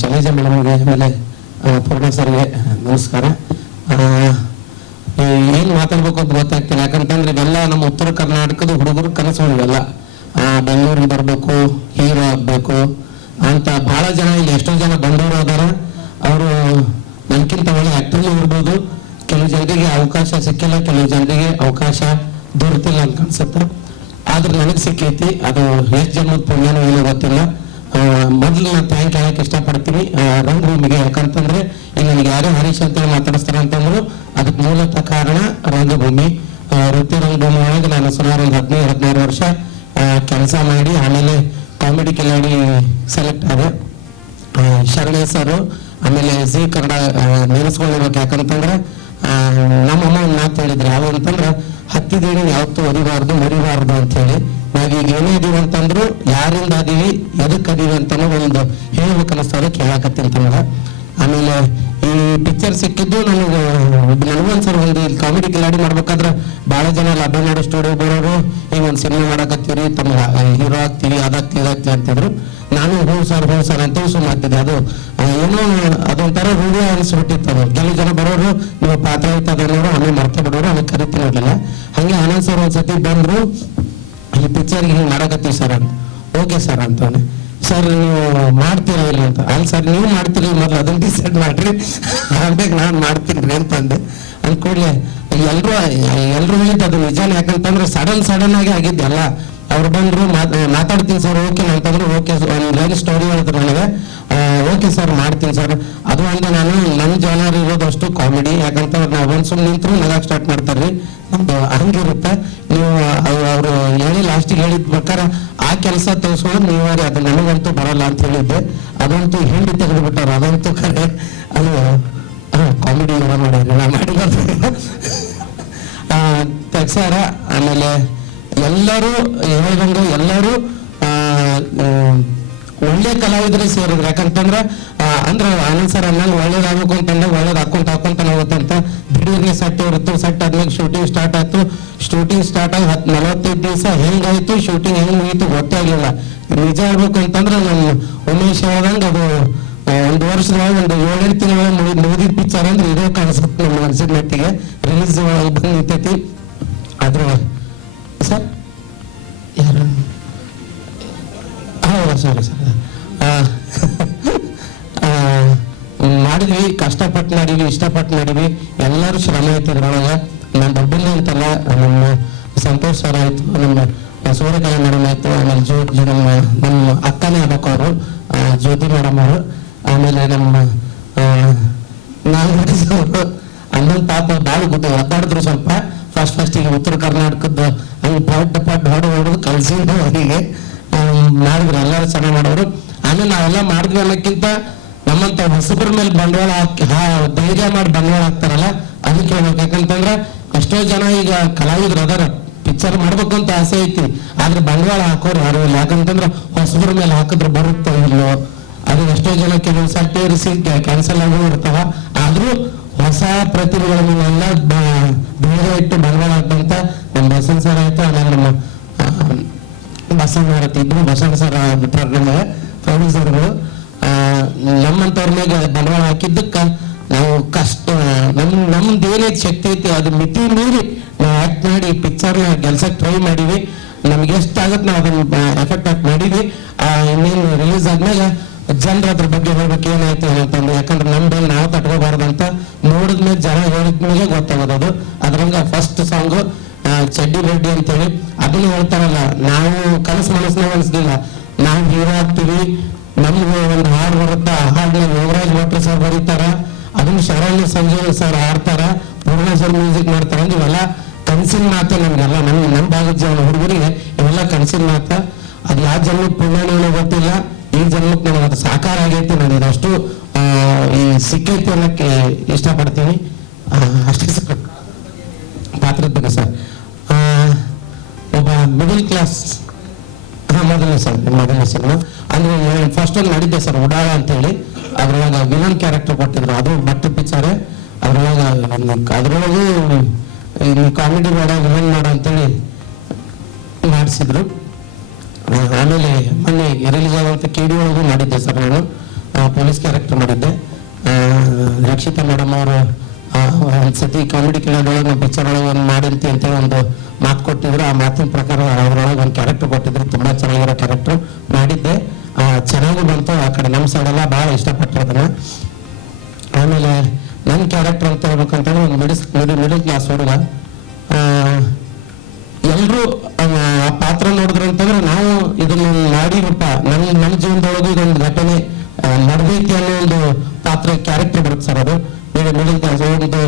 ಶೈಲಜಾ ಮೇಡಮ್ಗೆ ಆಮೇಲೆ ಪೂರ್ಣ ಸರ್ಗೆ ನಮಸ್ಕಾರ. ಏನು ಮಾತಾಡ್ಬೇಕು ಅಂತ ಗೊತ್ತಾಗ್ತಿಲ್ಲ, ಯಾಕಂತಂದ್ರೆ ಇವೆಲ್ಲ ನಮ್ಮ ಉತ್ತರ ಕರ್ನಾಟಕದ ಹುಡುಗರು ಕನಸುಗಳಿವೆಲ್ಲ. ಬೆಂಗಳೂರಿಗೆ ಬರಬೇಕು, ಹೀರೋ ಆಗಬೇಕು ಅಂತ ಭಾಳ ಜನ ಇಲ್ಲಿ ಎಷ್ಟೋ ಜನ ಬಂದವರು ಅದಾರ. ಅವರು ನನಗಿಂತ ಒಳ್ಳೆ ಆ್ಯಕ್ಟರ್ನೂ ಇರ್ಬೋದು. ಕೆಲವು ಜನರಿಗೆ ಅವಕಾಶ ಸಿಕ್ಕಿಲ್ಲ, ಕೆಲವು ಜನರಿಗೆ ಅವಕಾಶ ದೊರೆತಿಲ್ಲ ಅಂತ ಅನ್ಸುತ್ತೆ. ಆದ್ರೆ ನನಗೆ ಸಿಕ್ಕೈತಿ, ಅದು ಎಷ್ಟು ಜನ್ಮದ ಪುಣ್ಯನೂ ಏನೋ ಗೊತ್ತಿಲ್ಲ. ಮೊದಲು ನಾನು ಥ್ಯಾಂಕ್ ಹೇಳಕ್ಕೆ ಇಷ್ಟಪಡ್ತೀನಿ ರಂಗಭೂಮಿಗೆ. ಯಾಕಂತಂದ್ರೆ ಈಗ ನನಗೆ ಯಾರೋ ಹರೀಶ್ ಅಂತೇಳಿ ಮಾತಾಡಿಸ್ತಾರೆ ಅಂತಂದ್ರು ಅದಕ್ಕೆ ಮೂಲತಃ ಕಾರಣ ರಂಗಭೂಮಿ. ವೃತ್ತಿ ರಂಗಭೂಮಿ ಒಳಗೆ ನಾನು ಸುಮಾರು ಒಂದು 15-16 ವರ್ಷ ಕೆಲಸ ಮಾಡಿ ಆಮೇಲೆ ಕಾಮಿಡಿ ಕಿಲಾಡಿ ಸೆಲೆಕ್ಟ್ ಆದೆ. ಶರಣೆ ಸರ್ ಆಮೇಲೆ ಜಿ ಕನ್ನಡ ನೆನೆಸ್ಕೊಳ್ಬೇಕು. ಯಾಕಂತಂದ್ರೆ ನಮ್ಮಮ್ಮ ಒಂದು ಮಾತು ಹೇಳಿದ್ರು, ಯಾವ ಅಂತಂದ್ರೆ ಹತ್ತಿದೇಳಿ ಯಾವತ್ತೂ ಒದಿಬಾರ್ದು ಮರಿಬಾರ್ದು ಅಂತ ಹೇಳಿ. ನಾವೀಗ ಏನೇ ಇದೀವಿ ಅಂತಂದ್ರು ಯಾರಿಂದ ಅದೀವಿ ಎದಕ್ಕೆ ಅದೀವಿ ಅಂತನೋ ಒಂದು ಹೇಳ್ಬೇಕು ಅನ್ನಿಸ್ತದೆ, ಕೇಳಾಕತ್ತೀನಿ ತನಗ. ಆಮೇಲೆ ಈ ಪಿಕ್ಚರ್ ಸಿಕ್ಕಿದ್ದು ನನಗೊಂದ್ಸರಿ ಒಂದು ಇಲ್ಲಿ ಕಾಮಿಡಿ ಕಿಲಾಡಿ ಮಾಡ್ಬೇಕಾದ್ರೆ ಭಾಳ ಜನ ಅಭಿನಯ ಸ್ಟುಡಿಯೋ ಬರೋರು ಈಗ ಒಂದು ಸಿನಿಮಾ ಮಾಡಕತ್ತೀವಿ, ತಮ್ಮ ಹೀರೋ ಆಗ್ತೀವಿ, ಅದಾಗ್ತೀವಿ ಅಂತಿದ್ರು. ನಾನು ಹೂ ಸರ್ ಅಂತ ಸುಮ್ಮಾಗ್ತಿದ್ದೆ. ಅದು ಏನೋ ಅದೊಂಥರ ರೂಢಿ ಅನಿಸ್ಬಿಟ್ಟಿತ್ತು. ಅದು ಕೆಲವು ಜನ ಬರೋರು ನೀವು ಪಾತ್ರ ಐತದನ್ನೋರು ಆಮೇಲೆ ಮರ್ತ ಬಿಡೋರು, ಆಮೇಲೆ ಕರಿತೀನಿ ಇರಲಿಲ್ಲ. ಹಾಗೆ ಆನಂದ್ ಸರ್ ಒಂದ್ಸತಿ ಬಂದ್ರು, ಈ ಪಿಕ್ಚರ್ಗೆ ಹಿಂಗೆ ಮಾಡಕತ್ತೀವಿ ಸರ್ ಅಂತ. ಓಕೆ ಸರ್ ಅಂತಾನೆ. ಸರ್ ನೀವು ಮಾಡ್ತೀರಾ ಇಲ್ಲ ಅಂತ. ಅಲ್ಲಿ ಸರ್ ನೀವು ಮಾಡ್ತೀರಿ ಮೊದಲು ಅದನ್ನ ಡಿಸೈಡ್ ಮಾಡ್ರಿ, ಆಮೇಲೆ ನಾನು ಮಾಡ್ತೀನಿ ರೀ ಅಂತಂದೆ. ಅಂದ್ಕೂಡ್ಲೆ ಎಲ್ರು ಹೇಳಿದ್ದು ಅದು ನಿಜಾನೇ. ಯಾಕಂತಂದ್ರೆ ಸಡನ್ ಆಗಿ ಆಗಿದ್ದೆ ಅಲ್ಲ. ಅವ್ರು ಬಂದ್ರು, ಮಾತಾಡ್ತೀನಿ ಸರ್ ಓಕೆ ಅಂತಂದ್ರೆ ಓಕೆ ಲೈನ್ ಸ್ಟೋರಿ ಹೇಳಿದ್ರು ನನಗೆ. ಓಕೆ ಸರ್ ಮಾಡ್ತೀನಿ ಸರ್. ಅದು ಅಂದ್ರೆ ನಾನು ನನ್ನ ಜಾನರ್ ಇರೋದಷ್ಟು ಕಾಮಿಡಿ. ಯಾಕಂತಂದ್ರೆ ನಾವು ಒಂದು ಸುಮ್ಮನೆ ನಿಂತರು ನಗಾಕ್ ಸ್ಟಾರ್ಟ್ ಮಾಡ್ತಾರ್ರಿ, ನಮ್ದು ಹಂಗಿರುತ್ತೆ. ನೀವು ಅವರು ಹೇಳಿ ಲಾಸ್ಟಿಗೆ ಹೇಳಿದ ಪ್ರಕಾರ ಆ ಕೆಲಸ ತೋರಿಸ್ಕೊಂಡು ನೀವಾರಿ ಅದು ನನಗಂತೂ ಬರಲ್ಲ ಅಂತ ಹೇಳಿದ್ದೆ. ಅದಂತೂ ಹಿಂಡಿ ತೆಗೆದುಬಿಟ್ಟವ್ರು, ಅದಂತೂ ಕರೆ. ಅದು ಕಾಮಿಡಿ ಮಾಡ್ಯಾರಿ, ನಾ ಮಾಡಿಲ್ಲ ತೆಗ್ಸಾರ. ಆಮೇಲೆ ಎಲ್ಲರೂ ಹೇಳ್ದಂಗೆ ಎಲ್ಲರೂ ಒಳ್ಳೆ ಕಲಾವಿದರು ಸೇರಿದ್ರು. ಯಾಕಂತಂದ್ರೆ ಅಂದ್ರೆ ಆನಂದ್ ಸರ್ ಅನ್ನಂಗೆ ಒಳ್ಳೇದಾಗಬೇಕು ಅಂತಂದ್ರೆ ಒಳ್ಳೇದು ಹಾಕೊಂತ ಹೋಗುತ್ತಂತ. ದಿಢೀರ್ನೆ ಸೆಟ್ ಇರುತ್ತೆ, ಸೆಟ್ ಆದ್ಮೇಲೆ ಶೂಟಿಂಗ್ ಸ್ಟಾರ್ಟ್ ಆಯ್ತು. ಶೂಟಿಂಗ್ ಸ್ಟಾರ್ಟ್ ಆಗಿ 45 ದಿವಸ ಹೆಂಗಾಯ್ತು, ಶೂಟಿಂಗ್ ಹೆಂಗ್ ಮುಗೀತು ಗೊತ್ತೇ ಆಗಲಿಲ್ಲ. ನಿಜ ಹೇಳ್ಬೇಕು ಅಂತಂದ್ರೆ ನಮ್ಮ ಉಮೇಶ್ ಹೇಳ್ದಂಗೆ ಅದು ಒಂದು ವರ್ಷದೊಳಗೆ ಒಂದು 7-8 ತಿಂಗಳ ಮುಗಿದ ಪಿಕ್ಚರ್ ಅಂದ್ರೆ ಇದೇ ಕಾಣಿಸುತ್ತೆ ನಮ್ಮ ಅನ್ಸಿದ ಮಟ್ಟಿಗೆ. ರಿಲೀಸ್ ಬಂದು ನಿಂತೈತಿ. ಆದ್ರೂ ಸರ್ ಯಾರು ಸರಿ ಸರ್ ಮಾಡಿದ್ವಿ, ಕಷ್ಟಪಟ್ಟು ಮಾಡಿದ್ವಿ, ಇಷ್ಟಪಟ್ಟು ಮಾಡಿದ್ವಿ. ಎಲ್ಲರೂ ಶ್ರಮ ಐತಿ ಇದ್ರೊಳಗೆ. ನಮ್ಮ ಡಬ್ಬಲ್ಲಿ ಅಂತಲ್ಲ, ನಮ್ಮ ಸಂತೋಷ್ ಸರ್ ಆಯ್ತು, ನಮ್ಮ ಸೂರ್ಯಕಲಾ ಮೇಡಮ್ ಆಯ್ತು, ಆಮೇಲೆ ನಮ್ಮ ಅಕ್ಕನೇ ಆಗ್ಬೇಕು ಅವರು, ಜ್ಯೋತಿ ಮೇಡಮ್ ಅವರು, ಆಮೇಲೆ ನಮ್ಮ ನಾಗರಾಜವರು. ಅನ್ನೊಂದು ಪಾಪ ಭಾಳ ಒದ್ದಾಡಿದ್ರು ಸ್ವಲ್ಪ ಫಸ್ಟಿಗೆ ಉತ್ತರ ಕರ್ನಾಟಕದ ಹಂಗೆ ಪಾಟ್ ಹೊಡೆದು ಕಲ್ಸಿದ್ದು ಅವರಿಗೆ ಮಾಡಿದ್ರು. ಎಲ್ಲರೂ ಚೆನ್ನಾಗಿ ಮಾಡೋರು. ಆಮೇಲೆ ನಾವೆಲ್ಲ ಮಾಡಿದ್ವಿ ಅನ್ನೋಕ್ಕಿಂತ ನಮ್ಮಂತ ಹೊಸಬ್ರ ಮೇಲೆ ಬಂಡವಾಳ ಧೈರ್ಯ ಮಾಡಿ ಬಂಡವಾಳ ಹಾಕ್ತಾರಲ್ಲ ಅದಕ್ಕೆ ಹೇಳ್ಬೇಕು. ಯಾಕಂತಂದ್ರೆ ಎಷ್ಟೋ ಜನ ಈಗ ಕಲಾವಿದ್ರು ಅದಾರ, ಪಿಕ್ಚರ್ ಮಾಡ್ಬೇಕು ಅಂತ ಆಸೆ ಐತಿ, ಆದ್ರೆ ಬಂಡವಾಳ ಹಾಕೋರು ಯಾರು ಇಲ್ಲ. ಯಾಕಂತಂದ್ರೆ ಹೊಸಬ್ರ ಮೇಲೆ ಹಾಕಿದ್ರೆ ಬರುತ್ತೋ ಇಲ್ಲೋ, ಅದು ಎಷ್ಟೋ ಜನ ಕೆಲವು ರಿಸಿ ಕ್ಯಾನ್ಸಲ್ ಆಗೋ ಇರ್ತಾವ. ಆದ್ರೂ ಹೊಸ ಪ್ರತಿಭೆಗಳನ್ನೆಲ್ಲ ಧೈರ್ಯ ಇಟ್ಟು ಬಂಡವಾಳ ಹಾಕಂತ ನಮ್ಮ ಬಸವನ್ ಸರ್ ಆಯ್ತು, ಆಮೇಲೆ ನಮ್ಮ ಬಸವಣ್ಣ ಇದ್ರು, ಬಸವಣ್ಣ ಸರ್ ಬಿಟ್ಟಾರ ನಮಗೆ ಪ್ರೊಡ್ಯೂಸರ್ಗಳು. ನಮ್ಮಂತವ್ರ ಮೇಲೆ ಬಂಡವಾಳ ಹಾಕಿದ್ದಕ್ಕೆ ನಾವು ಕಷ್ಟ ನಮ್ದು ಏನೈತಿ ಶಕ್ತಿ ಐತಿ ಅದು ಮಿತಿ ಮೀರಿ ನಾವು ಆಕ್ಟ್ ಮಾಡಿ ಪಿಕ್ಚರ್ನ ಗೆಲ್ಸಕ್ಕೆ ಟ್ರೈ ಮಾಡೀವಿ. ನಮ್ಗೆ ಎಷ್ಟಾಗತ್ತೆ ನಾವು ಅದನ್ನ ಎಫೆಕ್ಟ್ ಹಾಕಿ ಮಾಡೀವಿ. ಇನ್ನೇನು ರಿಲೀಸ್ ಆದ್ಮೇಲೆ ಜನರ ಅದ್ರ ಬಗ್ಗೆ ಹೇಳ್ಬೇಕು ಏನಾಯ್ತು ಏನಂತಂದು. ಯಾಕಂದ್ರೆ ನಮ್ದಲ್ಲಿ ನಾವು ತಟ್ಕೋಬಾರ್ದಂತ ನೋಡಿದ್ಮೇಲೆ ಜನ ಹೇಳಿದ್ಮೇಲೆ ಗೊತ್ತಾಗೋದು. ಅದ್ರಂಗ ಫಸ್ಟ್ ಸಾಂಗು ಚಡ್ಡಿ ಬಡ್ಡಿ ಅಂತೇಳಿ ಅದನ್ನು ಹೇಳ್ತಾರಲ್ಲ, ನಾವು ಕನಸು ಮನಸ್ಸಿನಾಗ ಅನಿಸ್ಲಿಲ್ಲ, ನಾವು ಹೀರೋ ಆಗ್ತೀವಿ, ನಮ್ಗೆ ಒಂದು ಹಾಡು ಬರುತ್ತಾ, ಹಾಡನ್ನ ಯೋಗರಾಜ್ ಭಟ್ರು ಸರ್ ಬರೀತಾರ, ಅದನ್ನು ಶರಣ್ಯ ಸಂಜೀವ್ ಸರ್ ಹಾಡ್ತಾರ, ಪೂರ್ಣ ಸರ್ ಮ್ಯೂಸಿಕ್ ಮಾಡ್ತಾರ. ಇವೆಲ್ಲ ಕನಸಿನ ಮಾತು ನಮ್ಗೆಲ್ಲ, ನಮ್ಮ ಭಾಗದ ಜನ ಹುಡುಗರಿಗೆ ಇವೆಲ್ಲ ಕನಸಿನ ಮಾತ. ಅದು ಯಾವ ಜನ್ಮಕ್ಕೆ ಪುಣ್ಯನೂ ಗೊತ್ತಿಲ್ಲ, ಈ ಜನ್ಮಕ್ಕೆ ನನಗೆ ಅದು ಸಾಕಾರ ಆಗೈತಿ. ನಾನು ಇದಷ್ಟು ಈ ಸಿಕ್ಕೈತಿ ಅನ್ನೋಕ್ಕೆ ಇಷ್ಟಪಡ್ತೀನಿ. ಅಷ್ಟೇ ಸರ್ ಪಾತ್ರದ ಬಗ್ಗೆ. ಸರ್ ಒಬ್ಬ ಮಿಡಲ್ ಕ್ಲಾಸ್ ಮೊದಲನೇ ಸಿನಿಮಾ ಅಂದ್ರೆ ಫಸ್ಟ್ ಒಂದು ಮಾಡಿದ್ದೆ ಸರ್, ಉಡಾಳ ಅಂತೇಳಿ. ಅದ್ರೊಳಗ ವಿಲನ್ ಕ್ಯಾರೆಕ್ಟರ್ ಕೊಟ್ಟಿದ್ರು, ಅದು ಬಟ್ ಪಿಕ್ಚರ್. ಅದ್ರೊಳಗೂ ಕಾಮಿಡಿ ಮಾಡ ವಿಲನ್ ಮಾಡ ಅಂತೇಳಿ ಮಾಡಿಸಿದ್ರು. ಆಮೇಲೆ ಮೊನ್ನೆ ರಿಲೀಸ್ ಆಗುವಂತ KD ಒಳಗೂ ಮಾಡಿದ್ದೆ ಸರ್ ನಾನು. ಪೊಲೀಸ್ ಕ್ಯಾರೆಕ್ಟರ್ ಮಾಡಿದ್ದೆ. ರಕ್ಷಿತಾ ಮೇಡಮ್ ಅವರು ಒಂದ್ಸತಿ ಕಾಮಿಡಿ ಕಿಳದೊಳಗೆ ನಾವು ಪಿಕ್ಚರ್ ಒಳಗೆ ಒಂದು ಮಾಡಿಂತಿ ಅಂತೇಳಿ ಒಂದು ಮಾತು ಕೊಟ್ಟಿದ್ರು. ಆ ಮಾತಿನ ಪ್ರಕಾರ ಅದ್ರೊಳಗೆ ಒಂದು ಕ್ಯಾರೆಕ್ಟರ್ ಕೊಟ್ಟಿದ್ರು, ತುಂಬಾ ಚೆನ್ನಾಗಿರೋ ಕ್ಯಾರೆಕ್ಟರ್ ಮಾಡಿದ್ದೆ. ಚೆನ್ನಾಗಿ ಬಂತು. ಆ ಕಡೆ ನಮ್ಮ ಸೈಡೆಲ್ಲ ಭಾಳ ಇಷ್ಟಪಟ್ಟರು ಅದನ್ನ. ಆಮೇಲೆ ನನ್ನ ಕ್ಯಾರೆಕ್ಟರ್ ಅಂತ ಹೇಳ್ಬೇಕಂತಂದ್ರೆ ಒಂದು ಮಿಡಲ್ ಕ್ಲಾಸ್ ಹುಡುಗ. ಎಲ್ಲರೂ ಆ ಪಾತ್ರ ನೋಡಿದ್ರು ಅಂತಂದ್ರೆ ನಾವು ಇದನ್ನ ಮಾಡಿರಪ್ಪ, ನಮ್ಮ ಜೀವನದೊಳಗೂ ಇದೊಂದು ಘಟನೆ ನಡೆದೈತಿ ಅನ್ನೋ ಒಂದು ಪಾತ್ರ ಕ್ಯಾರೆಕ್ಟರ್ ಬರುತ್ತೆ ಸರ್. ಅದು ಮಿಡಲ್ ಕ್ಲಾಸ್ ಒಂದು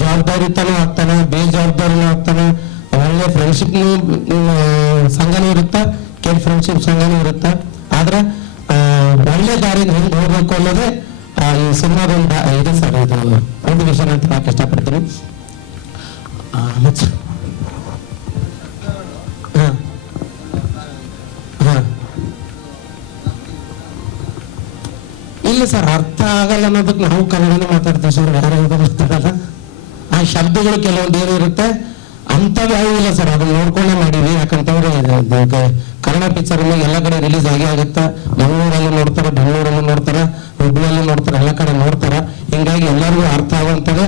ಜವಾಬ್ದಾರಿತನೂ ಆಗ್ತಾನೆ, ಬೇಜವಾಬ್ದಾರಿನೂ ಆಗ್ತಾನೆ. ಒಳ್ಳೆ ಫ್ರೆಂಡ್ಶಿಪ್ ಸಂಘನೂ ಇರುತ್ತೆ, ಕೆಲ ಫ್ರೆಂಡ್ಶಿಪ್ ಸಂಘನೂ ಇರುತ್ತೆ. ಆದ್ರೆ ಒಳ್ಳೆ ದಾರಿನ ಹೆಂಗೆ ಹೋಗ್ಬೇಕು ಅನ್ನೋದೇ ಈ ಸಿನಿಮಾದ ಇದೆ ಸರ್. ಇದು ಒಂದು ವಿಷಯ ಅಂತ ನಾನು ಇಷ್ಟಪಡ್ತೀನಿ. ಇಲ್ಲ ಸರ್, ಅರ್ಥ ಆಗಲ್ಲ ಅನ್ನೋದಕ್ಕೆ ನಾವು ಕನ್ನಡನೇ ಮಾತಾಡ್ತೀವಿ ಸರ್, ಯಾರು ಮಾತಾಡಲ್ಲ. ಆ ಶಬ್ದಗಳು ಕೆಲವೊಂದು ಏನಿರುತ್ತೆ ಅಂಥವು ಯಾವೂ ಇಲ್ಲ ಸರ್, ಅದನ್ನ ನೋಡ್ಕೊಂಡೇ ಮಾಡೀವಿ. ಯಾಕಂತಂದ್ರೆ ಕನ್ನಡ ಪಿಕ್ಚರ್ ಎಲ್ಲ ಕಡೆ ರಿಲೀಸ್ ಆಗುತ್ತೆ. ಮಂಗಳೂರಲ್ಲೂ ನೋಡ್ತಾರೆ, ಬೆಂಗಳೂರಲ್ಲೂ ನೋಡ್ತಾರೆ, ಹುಬ್ಬಳ್ಳಿಯಲ್ಲೂ ನೋಡ್ತಾರೆ, ಎಲ್ಲ ಕಡೆ ನೋಡ್ತಾರೆ. ಹಿಂಗಾಗಿ ಎಲ್ಲರಿಗೂ ಅರ್ಥ ಆಗುವಂಥದ್ದೇ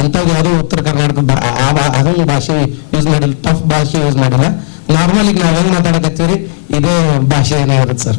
ಅಂಥದ್ದು ಯಾವುದೋ ಉತ್ತರ ಕರ್ನಾಟಕ ಅದೊಂದು ಭಾಷೆ ಯೂಸ್ ಮಾಡಿಲ್ಲ, ಟಫ್ ಭಾಷೆ ಯೂಸ್ ಮಾಡಿಲ್ಲ. ನಾರ್ಮಲ್ ಈಗ ನಾವ್ ಹೆಂಗ್ ಮಾತಾಡಕತ್ತೀವಿ ಇದೇ ಭಾಷೆ ಏನೇ ಇರುತ್ತೆ ಸರ್.